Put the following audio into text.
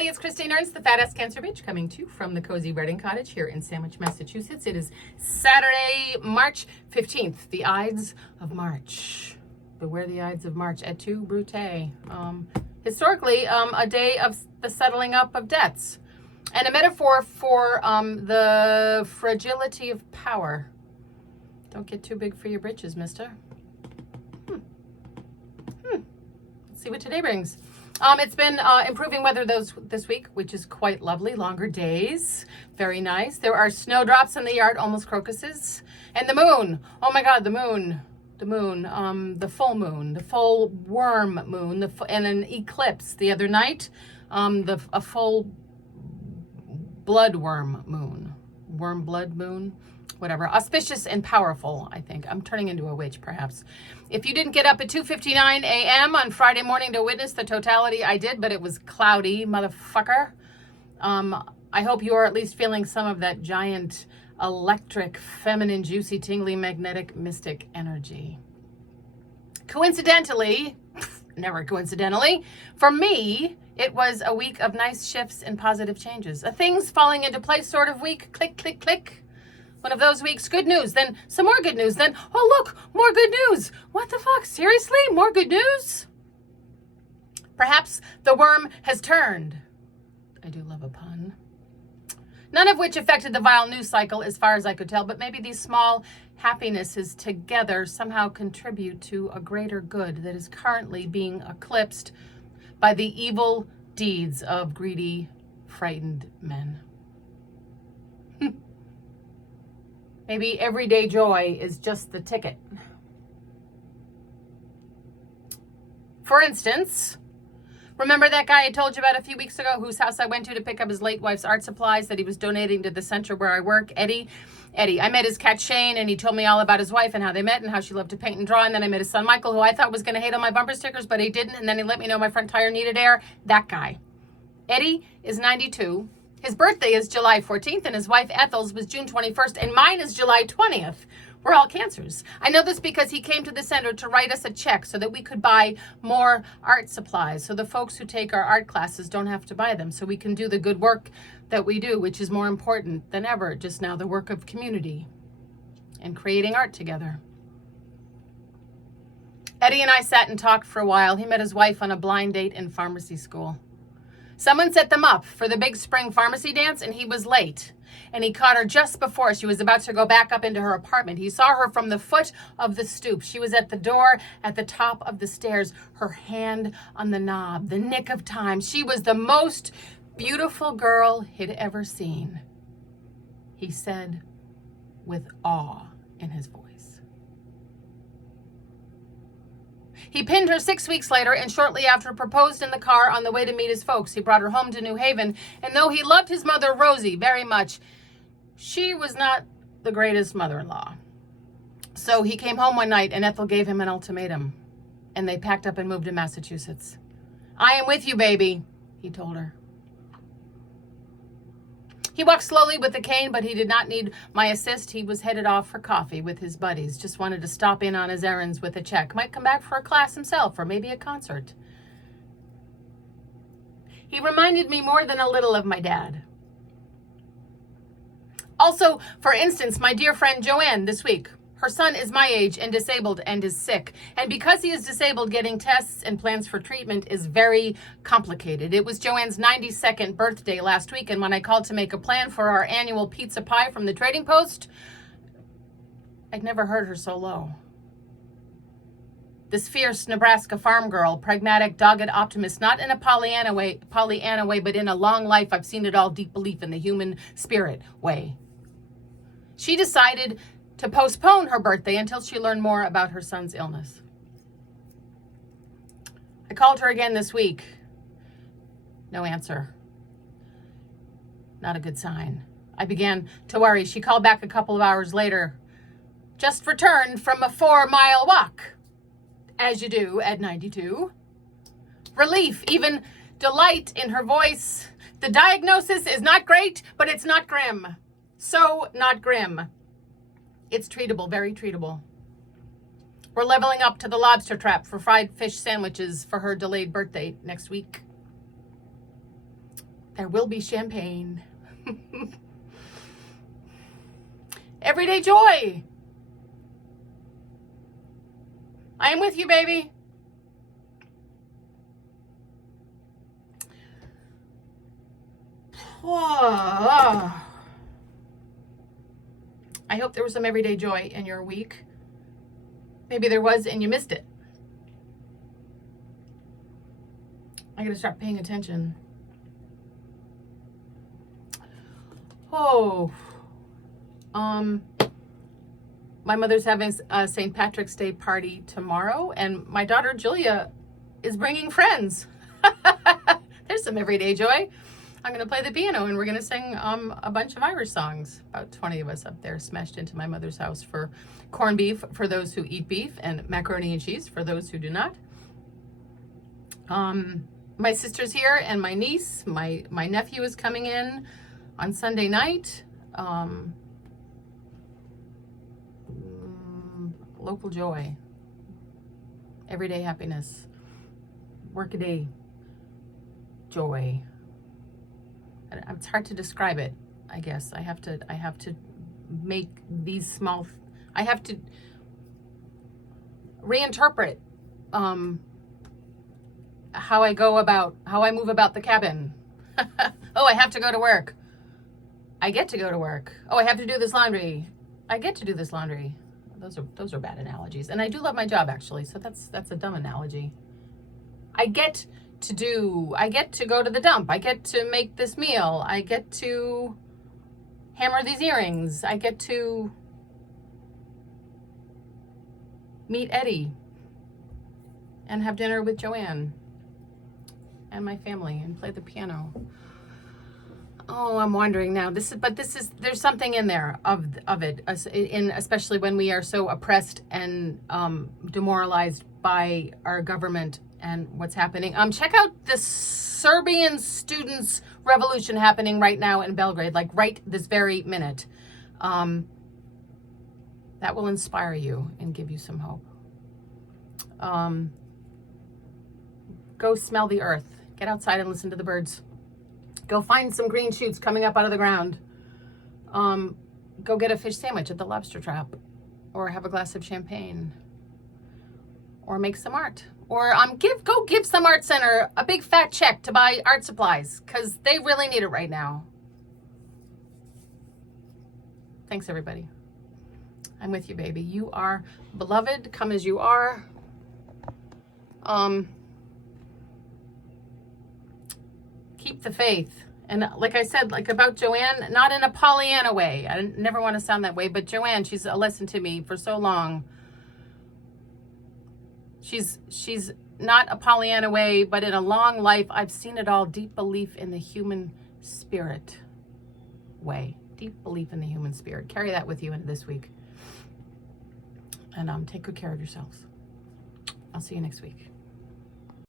everybody, it's Christine Ernst, the Fat Ass Cancer Bitch, coming to you from the Cozy Redding Cottage here in Sandwich, Massachusetts. It is Saturday, March 15th, the Ides of March. Beware the Ides of March, et tu, Brute. Historically, a day of the settling up of debts, and a metaphor for the fragility of power. Don't get too big for your britches, mister. Let's see what today brings. It's been improving weather this week, which is quite lovely. Longer days, very nice. There are snowdrops in the yard, almost crocuses. And the moon, oh my God, the moon, the full moon, the full worm moon, and an eclipse the other night, a full blood worm moon, worm blood moon. Whatever, auspicious and powerful, I think. I'm turning into a witch, perhaps. If you didn't get up at 2:59 a.m. on Friday morning to witness the totality, I did, but it was cloudy, motherfucker. I hope you are at least feeling some of that giant, electric, feminine, juicy, tingly, magnetic, mystic energy. Coincidentally, never coincidentally, for me, it was a week of nice shifts and positive changes. A things falling into place sort of week. Click, click, click. One of those weeks, good news, then some more good news, then, oh look, more good news. What the fuck, seriously? More good news? Perhaps the worm has turned. I do love a pun. None of which affected the vile news cycle as far as I could tell, but maybe these small happinesses together somehow contribute to a greater good that is currently being eclipsed by the evil deeds of greedy, frightened men. Maybe everyday joy is just the ticket. For instance, remember that guy I told you about a few weeks ago whose house I went to pick up his late wife's art supplies that he was donating to the center where I work, Eddie? I met his cat Shane, and he told me all about his wife and how they met and how she loved to paint and draw. And then I met his son Michael, who I thought was going to hate on my bumper stickers, but he didn't. And then he let me know my front tire needed air. That guy. Eddie is 92. His birthday is July 14th, and his wife Ethel's was June 21st, and mine is July 20th. We're all cancers. I know this because he came to the center to write us a check so that we could buy more art supplies, so the folks who take our art classes don't have to buy them, so we can do the good work that we do, which is more important than ever just now, the work of community and creating art together. Eddie and I sat and talked for a while. He met his wife on a blind date in pharmacy school. Someone set them up for the big spring pharmacy dance, and he was late. And he caught her just before she was about to go back up into her apartment. He saw her from the foot of the stoop. She was at the door at the top of the stairs, her hand on the knob, the nick of time. She was the most beautiful girl he'd ever seen, he said with awe in his voice. He pinned her 6 weeks later, and shortly after proposed in the car on the way to meet his folks. He brought her home to New Haven, and though he loved his mother, Rosie, very much, she was not the greatest mother-in-law. So he came home one night, and Ethel gave him an ultimatum, and they packed up and moved to Massachusetts. I am with you, baby, he told her. He walked slowly with the cane, but he did not need my assist. He was headed off for coffee with his buddies. Just wanted to stop in on his errands with a check. Might come back for a class himself, or maybe a concert. He reminded me more than a little of my dad. Also, for instance, my dear friend Joanne this week. Her son is my age and disabled and is sick. And because he is disabled, getting tests and plans for treatment is very complicated. It was Joanne's 92nd birthday last week, and when I called to make a plan for our annual pizza pie from the Trading Post, I'd never heard her so low. This fierce Nebraska farm girl, pragmatic, dogged optimist, not in a Pollyanna way, but in a long life, I've seen it all, deep belief in the human spirit way. She decided to postpone her birthday until she learned more about her son's illness. I called her again this week. No answer. Not a good sign. I began to worry. She called back a couple of hours later. Just returned from a 4-mile walk, as you do at 92. Relief, even delight in her voice. The diagnosis is not great, but it's not grim. So not grim. It's treatable, very treatable. We're leveling up to the lobster trap for fried fish sandwiches for her delayed birthday next week. There will be champagne. Everyday joy. I am with you, baby. Oh. I hope there was some everyday joy in your week. Maybe there was and you missed it. I gotta start paying attention. Oh, my mother's having a St. Patrick's Day party tomorrow, and my daughter Julia is bringing friends. There's some everyday joy. I'm going to play the piano, and we're going to sing a bunch of Irish songs. About 20 of us up there smashed into my mother's house for corned beef for those who eat beef and macaroni and cheese for those who do not. My sister's here, and my niece, my nephew is coming in on Sunday night. Local joy, everyday happiness, workaday joy. It's hard to describe it. I guess I have to make these small. I have to reinterpret how I move about the cabin. Oh, I have to go to work. I get to go to work. Oh, I have to do this laundry. I get to do this laundry. Those are bad analogies. And I do love my job, actually, so that's a dumb analogy. I get to go to the dump. I get to make this meal. I get to hammer these earrings. I get to meet Eddie and have dinner with Joanne and my family and play the piano. Oh, I'm wondering now. There's something in there of it, especially when we are so oppressed and demoralized by our government and what's happening. Check out the Serbian students' revolution happening right now in Belgrade, like right this very minute. That will inspire you and give you some hope. Go smell the earth. Get outside and listen to the birds. Go find some green shoots coming up out of the ground. Go get a fish sandwich at the Lobster Trap, or have a glass of champagne, or make some art, or go give some art center a big fat check to buy art supplies, because they really need it right now. Thanks, everybody. I'm with you, baby. You are beloved. Come as you are. Keep the faith. And like I said, like about Joanne, not in a Pollyanna way. I never want to sound that way, but Joanne, she's a lesson to me for so long. She's not a Pollyanna way, but in a long life, I've seen it all. Deep belief in the human spirit way. Deep belief in the human spirit. Carry that with you into this week. And take good care of yourselves. I'll see you next week.